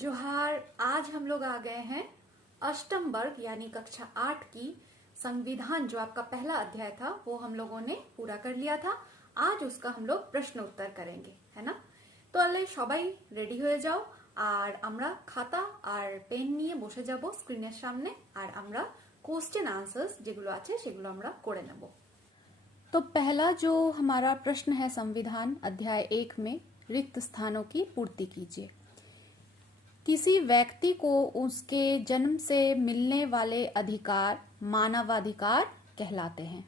जोहार। आज हम लोग आ गए हैं अष्टम वर्ग यानी कक्षा 8 की संविधान। जो आपका पहला अध्याय था वो हम लोगों ने पूरा कर लिया था। आज उसका हम लोग प्रश्न उत्तर करेंगे, है ना। তাহলে সবাই রেডি হয়ে যাও আর আমরা খাতা আর পেন নিয়ে বসে যাব স্ক্রিনের সামনে আর আমরা কোশ্চেন आंसर्स যেগুলো আছে সেগুলো আমরা করে নেব। तो पहला जो हमारा प्रश्न है संविधान अध्याय 1 में रिक्त स्थानों की पूर्ति कीजिए। किसी व्यक्ति को उसके जन्म से मिलने वाले अधिकार मानवाधिकार कहलाते हैं।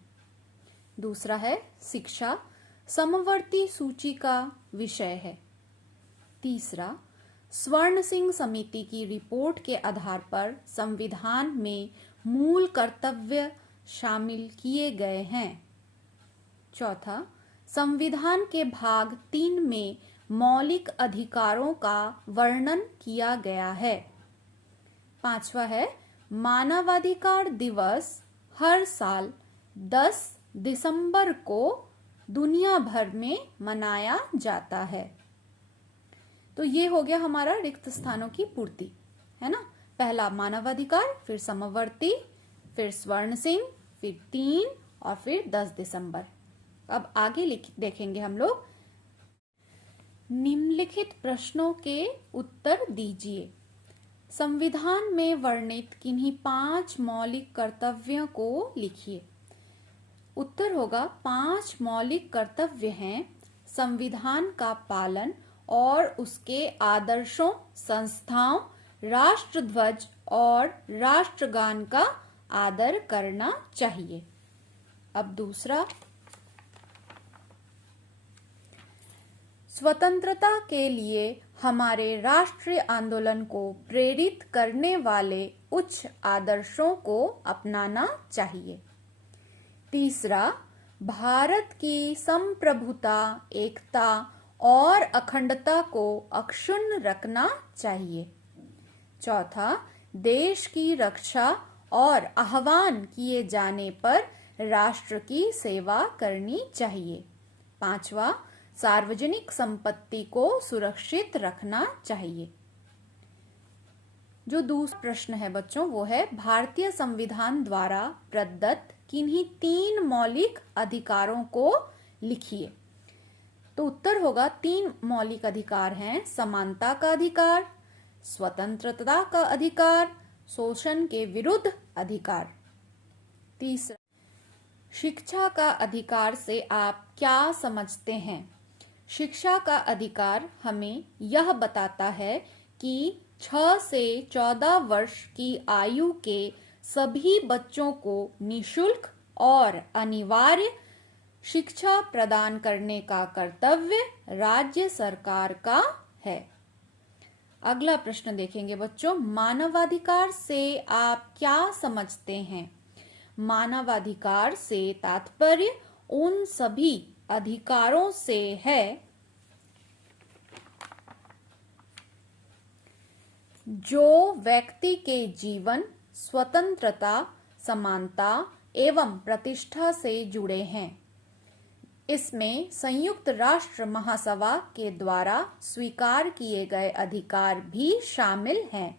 दूसरा है शिक्षा समवर्ती सूची का विषय है। तीसरा स्वर्ण सिंह समिति की रिपोर्ट के आधार पर संविधान में मूल कर्तव्य शामिल किए गए हैं। चौथा संविधान के भाग 3 में मौलिक अधिकारों का वर्णन किया गया है। पांचवा है मानवाधिकार दिवस हर साल 10 दिसंबर को दुनिया भर में मनाया जाता है। तो ये हो गया हमारा रिक्त स्थानों की पूर्ति, है ना। पहला मानवाधिकार, फिर समवर्ती, फिर स्वर्ण सिंह, फिर 3 और फिर 10 दिसंबर। अब आगे देखेंगे हम लोग। निम्नलिखित प्रश्नों के उत्तर दीजिए। संविधान में वर्णित किन्हीं 5 मौलिक कर्तव्यों को लिखिए। उत्तर होगा 5 मौलिक कर्तव्य हैं संविधान का पालन और उसके आदर्शों, संस्थाओं, राष्ट्रध्वज और राष्ट्रगान का आदर करना चाहिए। अब दूसरा, स्वतंत्रता के लिए हमारे राष्ट्रीय आंदोलन को प्रेरित करने वाले उच्च आदर्शों को अपनाना चाहिए। तीसरा, भारत की संप्रभुता, एकता और अखंडता को अक्षुण्ण रखना चाहिए। चौथा, देश की रक्षा और आह्वान किए जाने पर राष्ट्र की सेवा करनी चाहिए। पांचवा, सार्वजनिक संपत्ति को सुरक्षित रखना चाहिए। जो दूसरा प्रश्न है बच्चों वो है भारतीय संविधान द्वारा प्रदत्त किन्हीं 3 मौलिक अधिकारों को लिखिए। तो उत्तर होगा 3 मौलिक अधिकार हैं समानता का अधिकार, स्वतंत्रता का अधिकार, शोषण के विरुद्ध अधिकार। तीसरा, शिक्षा का अधिकार से आप क्या समझते हैं? शिक्षा का अधिकार हमें यह बताता है कि 6 से 14 वर्ष की आयु के सभी बच्चों को निशुल्क और अनिवार्य शिक्षा प्रदान करने का कर्तव्य राज्य सरकार का है। अगला प्रश्न देखेंगे बच्चों, मानवाधिकार से आप क्या समझते हैं? मानवाधिकार से तात्पर्य उन सभी अधिकारों से है जो व्यक्ति के जीवन, स्वतंत्रता, समानता एवं प्रतिष्ठा से जुड़े हैं। इसमें संयुक्त राष्ट्र महासभा के द्वारा स्वीकार किए गए अधिकार भी शामिल हैं।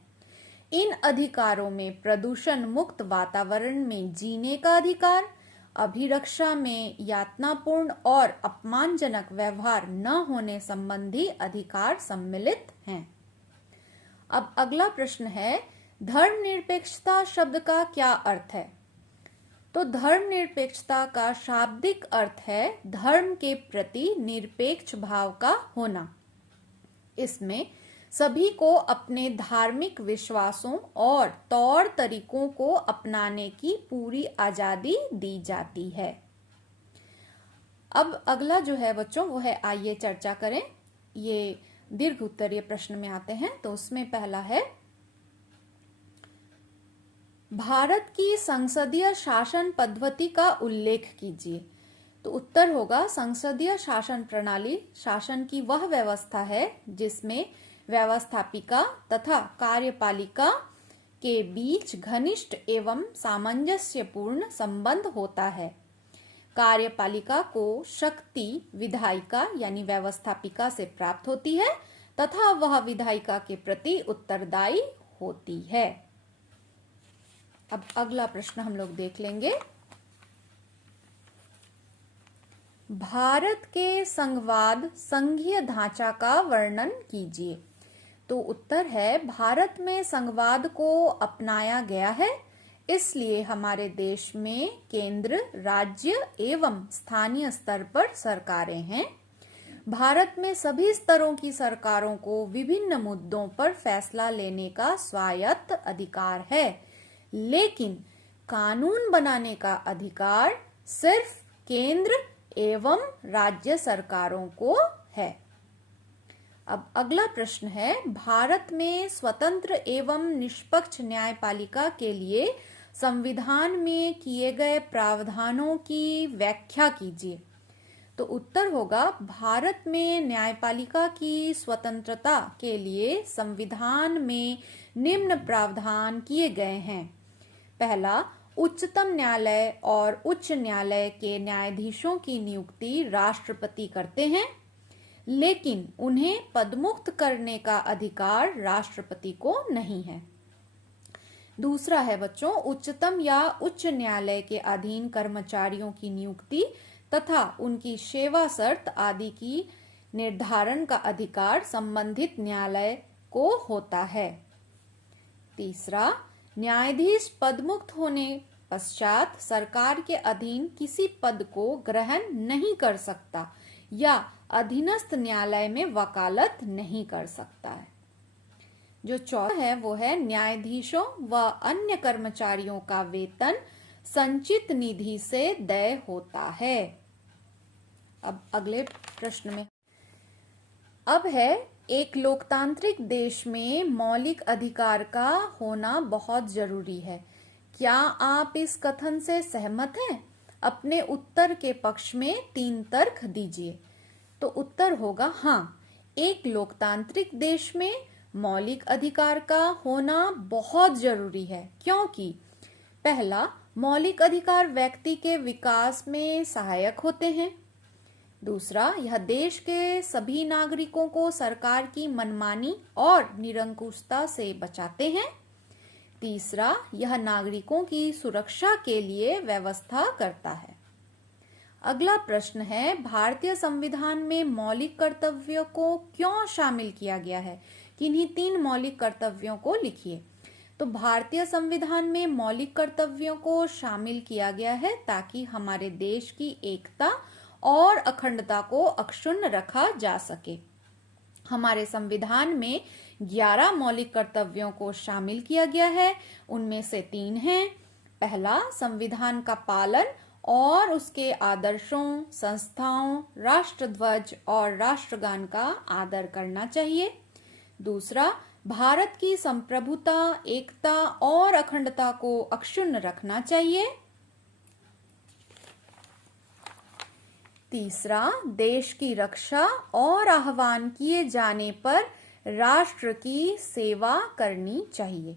इन अधिकारों में प्रदूषण मुक्त वातावरण में जीने का अधिकार, अभिरक्षा में यातनापूर्ण और अपमानजनक व्यवहार न होने संबंधी अधिकार सम्मिलित हैं। अब अगला प्रश्न है धर्मनिरपेक्षता शब्द का क्या अर्थ है? तो धर्मनिरपेक्षता का शाब्दिक अर्थ है धर्म के प्रति निरपेक्ष भाव का होना। इसमें सभी को अपने धार्मिक विश्वासों और तौर तरीकों को अपनाने की पूरी आजादी दी जाती है। अब अगला जो है बच्चों वो है, आइए चर्चा करें। ये दीर्घ उत्तरीय प्रश्न में आते हैं। तो उसमें पहला है भारत की संसदीय शासन पद्धति का उल्लेख कीजिए। तो उत्तर होगा संसदीय शासन प्रणाली शासन की वह व्यवस्था है जिसमें व्यवस्थापिका तथा कार्यपालिका के बीच घनिष्ठ एवं सामंजस्यपूर्ण संबंध होता है। कार्यपालिका को शक्ति विधायिका यानी व्यवस्थापिका से प्राप्त होती है, तथा वह विधायिका के प्रति उत्तरदायी होती है। अब अगला प्रश्न हम लोग देख लेंगे। भारत के संघवाद संघीय ढांचा का वर्णन कीजिए। तो उत्तर है, भारत में संघवाद को अपनाया गया है, इसलिए हमारे देश में केंद्र, राज्य एवं स्थानीय स्तर पर सरकारें हैं। भारत में सभी स्तरों की सरकारों को विभिन्न मुद्दों पर फैसला लेने का स्वायत्त अधिकार है, लेकिन कानून बनाने का अधिकार सिर्फ केंद्र एवं राज्य सरकारों को है। अब अगला प्रश्न है, भारत में स्वतंत्र एवं निष्पक्ष न्यायपालिका के लिए संविधान में किए गए प्रावधानों की व्याख्या कीजिए। तो उत्तर होगा, भारत में न्यायपालिका की स्वतंत्रता के लिए संविधान में निम्न प्रावधान किए गए हैं। पहला, उच्चतम न्यायालय और उच्च न्यायालय के न्यायाधीशों की नियुक्ति राष्ट्रपति करते हैं, लेकिन उन्हें पदमुक्त करने का अधिकार राष्ट्रपति को नहीं है। दूसरा है बच्चों, उच्चतम या उच्च न्यायालय के अधीन कर्मचारियों की नियुक्ति तथा उनकी सेवा शर्त आदि की निर्धारण का अधिकार संबंधित न्यायालय को होता है। तीसरा, न्यायाधीश पदमुक्त होने पश्चात सरकार के अधीन किसी पद को ग्रहण नहीं कर सकता या अधीनस्थ न्यायालय में वकालत नहीं कर सकता है। जो चौथा है वो है, न्यायाधीशों व अन्य कर्मचारियों का वेतन संचित निधि से देय होता है। अब अगले प्रश्न में अब है, एक लोकतांत्रिक देश में मौलिक अधिकार का होना बहुत जरूरी है। क्या आप इस कथन से सहमत हैं? अपने उत्तर के पक्ष में 3 तर्क दीजिए। तो उत्तर होगा हाँ, एक लोकतांत्रिक देश में मौलिक अधिकार का होना बहुत जरूरी है, क्योंकि पहला, मौलिक अधिकार व्यक्ति के विकास में सहायक होते हैं। दूसरा, यह देश के सभी नागरिकों को सरकार की मनमानी और निरंकुशता से बचाते हैं। तीसरा, यह नागरिकों की सुरक्षा के लिए व्यवस्था करता है। अगला प्रश्न है, भारतीय संविधान में मौलिक कर्तव्यों को क्यों शामिल किया गया है? किन्हीं 3 मौलिक कर्तव्यों को लिखिए। तो भारतीय संविधान में मौलिक कर्तव्यों को शामिल किया गया है ताकि हमारे देश की एकता और अखंडता को अक्षुण्ण रखा जा सके। हमारे संविधान में 11 मौलिक कर्तव्यों को शामिल किया गया है। उनमें से 3 हैं। पहला, संविधान का पालन और उसके आदर्शों, संस्थाओं, राष्ट्रध्वज और राष्ट्रगान का आदर करना चाहिए। दूसरा, भारत की संप्रभुता, एकता और अखंडता को अक्षुण्ण रखना चाहिए। तीसरा, देश की रक्षा और आह्वान किए जाने पर राष्ट्र की सेवा करनी चाहिए।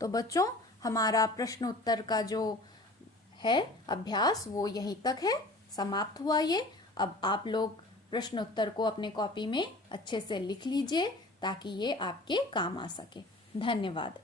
तो बच्चों, हमारा प्रश्न उत्तर का जो है अभ्यास वो यहीं तक है, समाप्त हुआ ये। अब आप लोग प्रश्न उत्तर को अपने कॉपी में अच्छे से लिख लीजिए ताकि ये आपके काम आ सके। धन्यवाद।